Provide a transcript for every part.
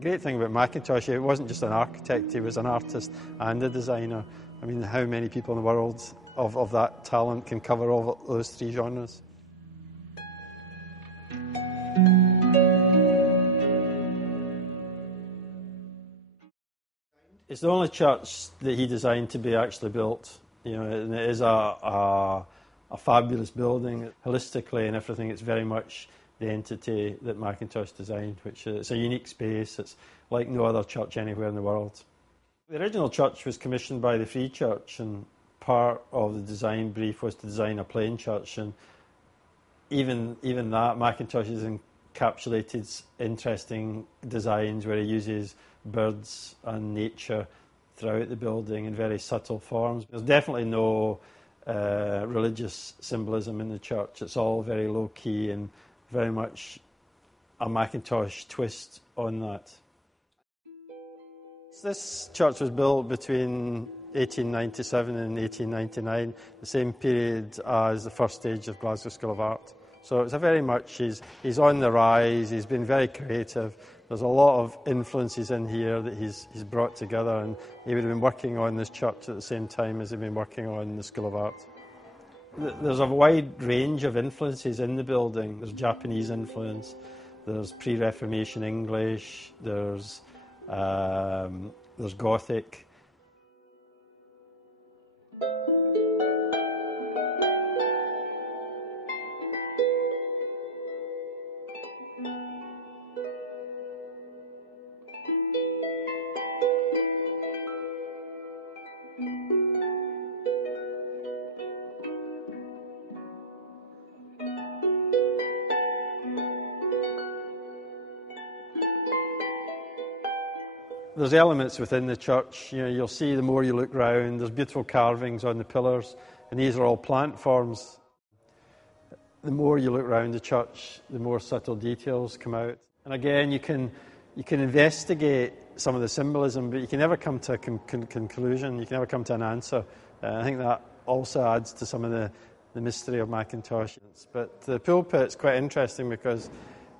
great thing about Mackintosh, he wasn't just an architect, he was an artist and a designer. I mean, how many people in the world of that talent can cover all those three genres? It's the only church that he designed to be actually built, and it is a fabulous building. Holistically and everything, it's very much the entity that Mackintosh designed, which it's a unique space. It's like no other church anywhere in the world. The original church was commissioned by the Free Church, and part of the design brief was to design a plain church, and even that, Mackintosh has encapsulated interesting designs where he uses birds and nature throughout the building in very subtle forms. There's definitely no religious symbolism in the church. It's all very low-key and very much a Mackintosh twist on that. This church was built between 1897 and 1899, the same period as the first stage of Glasgow School of Art. So it's a very much, he's on the rise, he's been very creative. There's a lot of influences in here that he's brought together, and he would have been working on this church at the same time as he'd been working on the School of Art. There's a wide range of influences in the building. There's Japanese influence, there's pre-Reformation English, there's Gothic. There's elements within the church, you'll see the more you look round, there's beautiful carvings on the pillars, and these are all plant forms. The more you look around the church, the more subtle details come out. And again, you can investigate some of the symbolism, but you can never come to a conclusion, you can never come to an answer. I think that also adds to some of the mystery of Mackintosh. But the pulpit's quite interesting because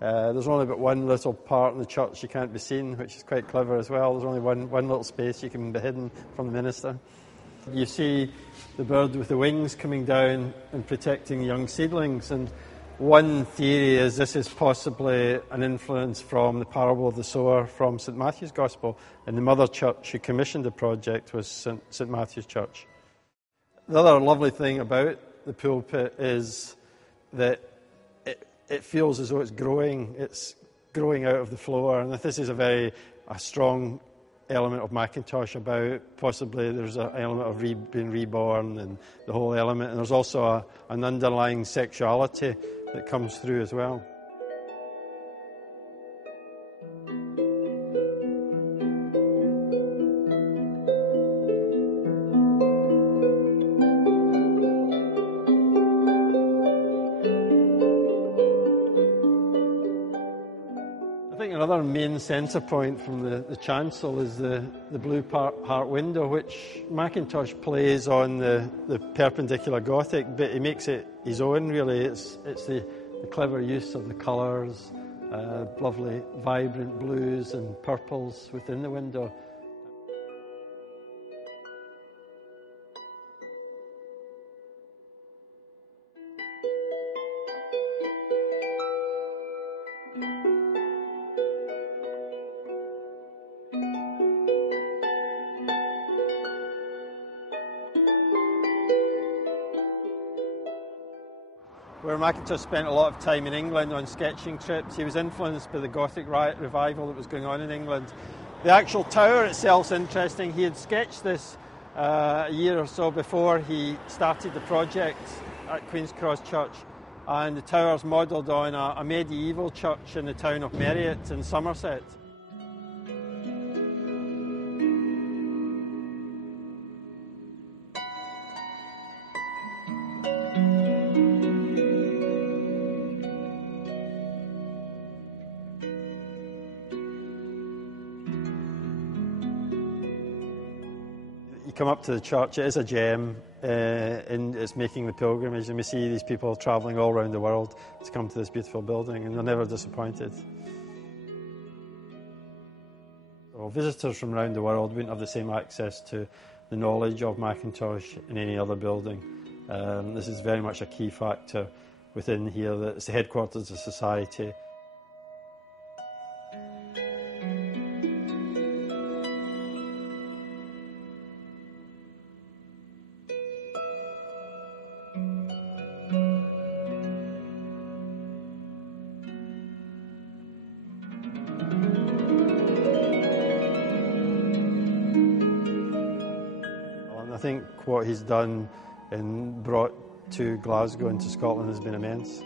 there's only but one little part in the church you can't be seen, which is quite clever as well. There's only one little space you can be hidden from the minister. You see the bird with the wings coming down and protecting young seedlings, and one theory is this is possibly an influence from the parable of the sower from St Matthew's Gospel, and the mother church who commissioned the project was St Matthew's Church. The other lovely thing about the pulpit is that it feels as though it's growing out of the floor, and this is a strong element of Mackintosh about. Possibly there's an element of being reborn and the whole element, and there's also an underlying sexuality that comes through as well. I think another main centre point from the chancel is the blue heart window, which Mackintosh plays on the perpendicular Gothic, but he makes it his own really. It's the clever use of the colours, lovely vibrant blues and purples within the window. Where Mackintosh spent a lot of time in England on sketching trips, he was influenced by the Gothic revival that was going on in England. The actual tower itself is interesting. He had sketched this a year or so before he started the project at Queen's Cross Church, and the tower is modelled on a medieval church in the town of Merriott in Somerset. You come up to the church, it is a gem in its making the pilgrimage, and we see these people travelling all around the world to come to this beautiful building, and they're never disappointed. visitors from around the world wouldn't have the same access to the knowledge of Mackintosh in any other building. This is very much a key factor within here, that it's the headquarters of society. And I think what he's done and brought to Glasgow and to Scotland has been immense.